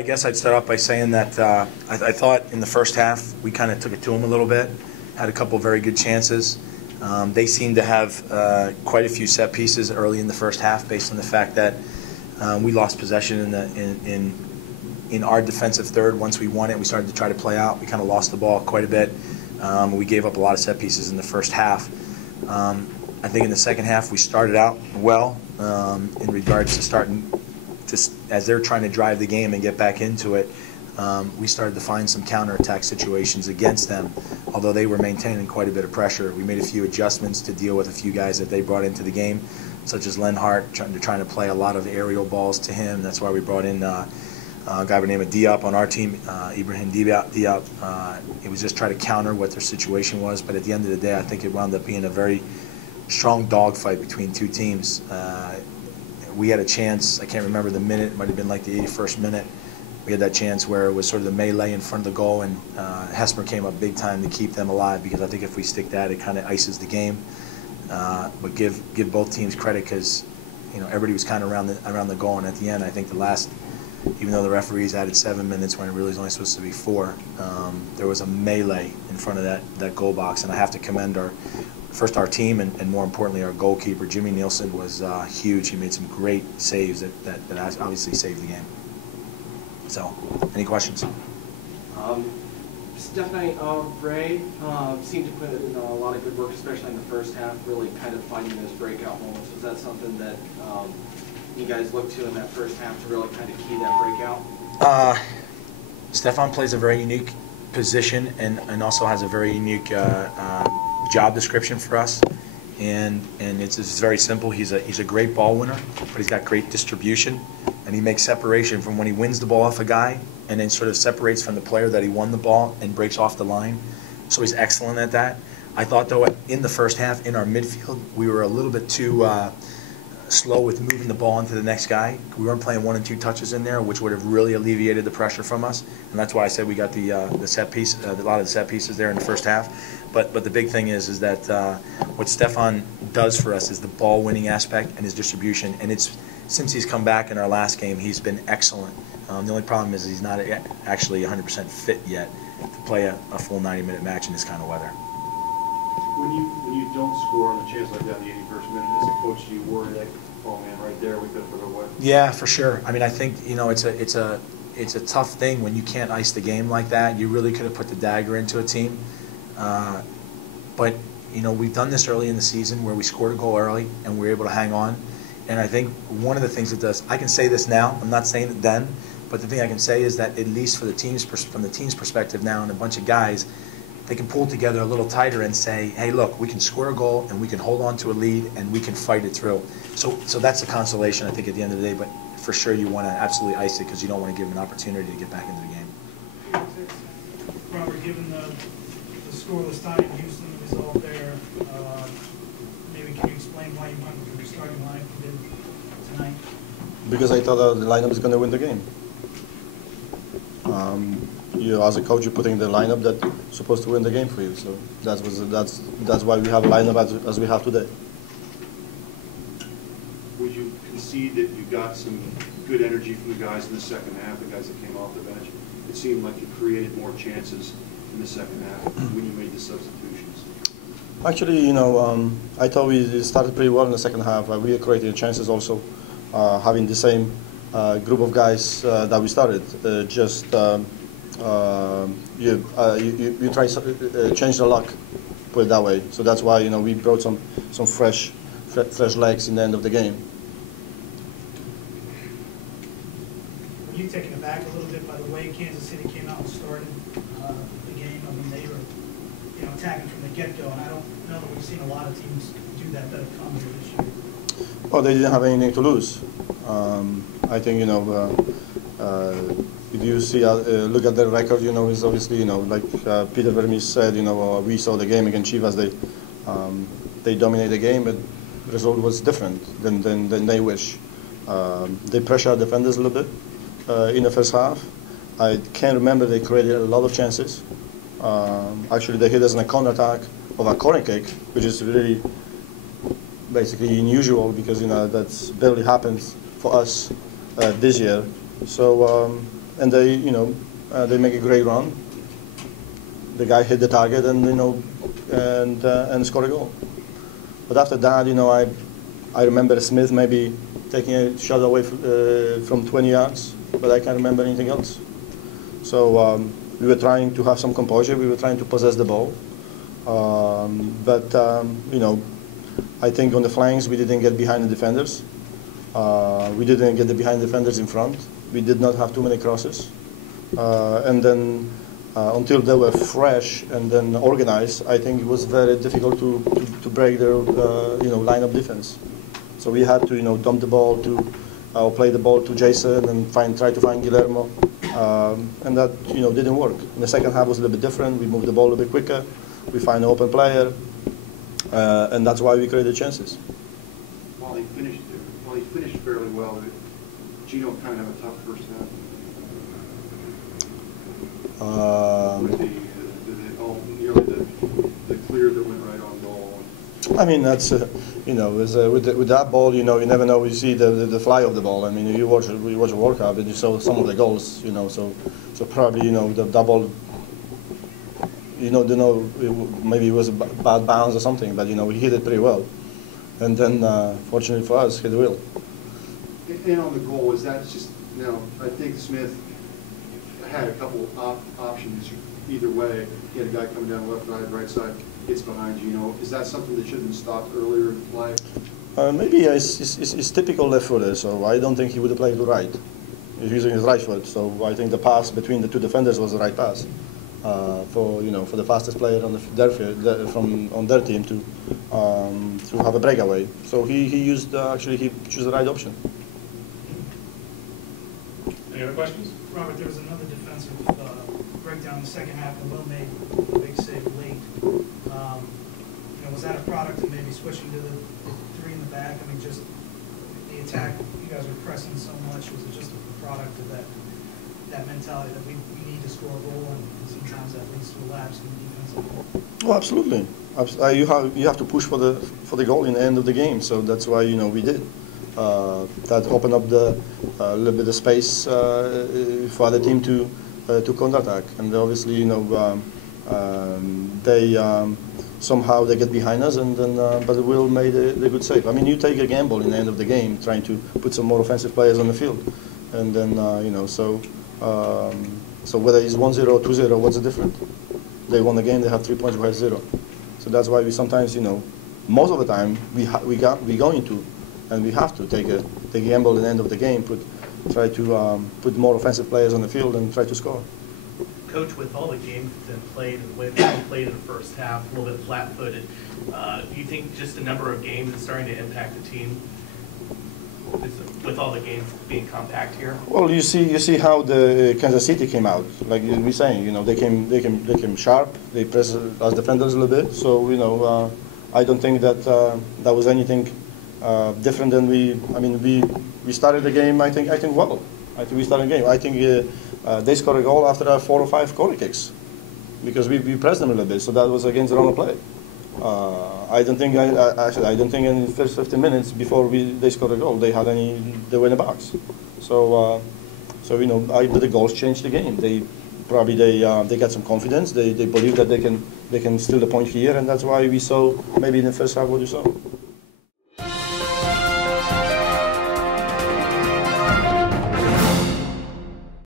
I guess I'd start off by saying that I thought in the first half we kind of took it to them a little bit, had a couple very good chances. They seemed to have quite a few set pieces early in the first half based on the fact that we lost possession in our defensive third. Once we won it, we started to try to play out. We kind of lost the ball quite a bit. We gave up a lot of set pieces in the first half. I think in the second half we started out well in regards to starting as they're trying to drive the game and get back into it. We started to find some counterattack situations against them, although they were maintaining quite a bit of pressure. We made a few adjustments to deal with a few guys that they brought into the game, such as Lenhart, trying to play a lot of aerial balls to him. That's why we brought in a guy by the name of Diop on our team, Ibrahim Diop. It was just try to counter what their situation was, but at the end of the day, I think it wound up being a very strong dogfight between two teams. We had a chance, I can't remember the minute, it might have been like the 81st minute. We had that chance where it was sort of the melee in front of the goal, and Hesmer came up big time to keep them alive, because I think if we stick that, it kind of ices the game. But give both teams credit, because everybody was kind of around the goal, and at the end, I think the last, even though the referees added 7 minutes when it really was only supposed to be 4, there was a melee in front of that goal box, and I have to commend our team and more importantly our goalkeeper. Jimmy Nielsen was huge. He made some great saves that obviously saved the game. So, any questions? Stephanie, Ray seemed to put in a lot of good work, especially in the first half, really kind of finding those breakout moments. Was that something that you guys looked to in that first half to really kind of key that breakout? Stefan plays a very unique position and also has a very unique job description for us, and it's very simple. He's a great ball winner, but he's got great distribution, and he makes separation from when he wins the ball off a guy and then sort of separates from the player that he won the ball and breaks off the line. So he's excellent at that. I thought, though, in the first half in our midfield we were a little bit too slow with moving the ball into the next guy. We weren't playing 1 and 2 touches in there, which would have really alleviated the pressure from us, and that's why I said we got the set piece, a lot of the set pieces there in the first half. But the big thing is that what Stefan does for us is the ball winning aspect and his distribution, and it's since he's come back in our last game, he's been excellent. The only problem is he's not actually 100% fit yet to play a full 90-minute match in this kind of weather. When you don't score on a chance like that in the 81st minute, as a coach, do you worry that, oh man, right there we could have put it away? Yeah, for sure. I mean, I think it's a tough thing when you can't ice the game like that. You really could have put the dagger into a team, but we've done this early in the season where we scored a goal early and we were able to hang on. And I think one of the things it does, I can say this now, I'm not saying it then, but the thing I can say is that at least for from the team's perspective now, and a bunch of guys, they can pull together a little tighter and say, hey, look, we can score a goal and we can hold on to a lead and we can fight it through. So that's a consolation, I think, at the end of the day. But for sure, you want to absolutely ice it because you don't want to give them an opportunity to get back into the game. Robert, given the scoreless tie in Houston, the result there, maybe can you explain why you went with your starting lineup you did tonight? Because I thought the lineup is going to win the game. As a coach, you're putting the lineup that's supposed to win the game for you. So that's why we have a lineup as we have today. Would you concede that you got some good energy from the guys in the second half, the guys that came off the bench? It seemed like you created more chances in the second half when you made the substitutions. Actually, I thought we started pretty well in the second half. We created chances also, having the same group of guys that we started. You try to change the luck, put it that way. So that's why we brought some fresh legs in the end of the game. Were you taken aback a little bit by the way Kansas City came out and started the game? I mean, they were attacking from the get-go, and I don't know that we've seen a lot of teams do that have come here this year. Well, they didn't have anything to lose. I think if you see look at their record, it's obviously like Peter Vermes said, we saw the game against Chivas. They dominated the game, but the result was different than they wish. They pressured defenders a little bit in the first half. I can't remember they created a lot of chances. Actually, they hit us in a counter attack of a corner kick, which is really basically unusual because that's barely happens for us this year. So and they, you know, they make a great run. The guy hit the target and, you know, and scored a goal. But after that, you know, I remember Smith maybe taking a shot away from 20 yards, but I can't remember anything else. So we were trying to have some composure. We were trying to possess the ball. But you know, I think on the flanks we didn't get behind the defenders. We didn't get behind the defenders in front. We did not have too many crosses. And then until they were fresh and then organized, I think it was very difficult to break their you know, line of defense. So we had to, you know, dump the ball to play the ball to Jason and try to find Guillermo, and that, you know, didn't work. In the second half was a little bit different. We moved the ball a little bit quicker. We find an open player, and that's why we created chances. While he finished fairly well, did Gino kind of have a tough first half? Nearly the clear that went right on goal. I mean, that's you know, with that ball, you know, you never know. You see the fly of the ball. I mean, you watch a World Cup and you saw some of the goals, you know. So probably, you know, the ball, you know, maybe it was a bad bounce or something, but you know, he hit it pretty well. And then, fortunately for us, hit the wheel. And on the goal, is that just, you know, I think Smith had a couple options either way. He had a guy coming down left side, right side, gets behind you. You know, is that something that should have been stopped earlier in play? Maybe it's typical left footer, so I don't think he would have played to right. He's using his right foot, so I think the pass between the two defenders was the right pass for, you know, for the fastest player on on their team to have a breakaway. So he used actually he chose the right option. Any other questions? Robert, there was another defensive breakdown in the second half, and Will made a big save late. You know, was that a product of maybe switching to the three in the back? I mean, just the attack, you guys were pressing so much. Was it just a product of that mentality that we need to score a goal, and sometimes that leads to a lapse in the defensive? Oh, absolutely. You have to push for the goal in the end of the game. So that's why, you know, we did. That opened up a little bit of space for the team to counterattack, and obviously, you know, they somehow they get behind us, and then but Will made a good save. I mean, you take a gamble in the end of the game, trying to put some more offensive players on the field, and then you know, so whether it's 1-0 or 2-0, what's the difference? They won the game. They have 3 points. We have 0. So that's why we sometimes, you know, most of the time we going to. And we have to take a gamble at the end of the game, try to put more offensive players on the field and try to score. Coach, with all the games that played and the way they played in the first half, a little bit flat-footed, do you think just the number of games is starting to impact the team with all the games being compact here? Well, you see how the Kansas City came out. Like we're saying, you know, they came sharp. They pressed us defenders a little bit. So, you know, I don't think that that was anything different than we started the game. I think well. I think we started the game. I think they scored a goal after 4 or 5 corner kicks because we pressed them a little bit. So that was against the wrong play. I don't think in the first 15 minutes before they scored a goal they were in the box. So you know, the goals changed the game. They got some confidence. They believe that they can steal the point here, and that's why we saw maybe in the first half what you saw.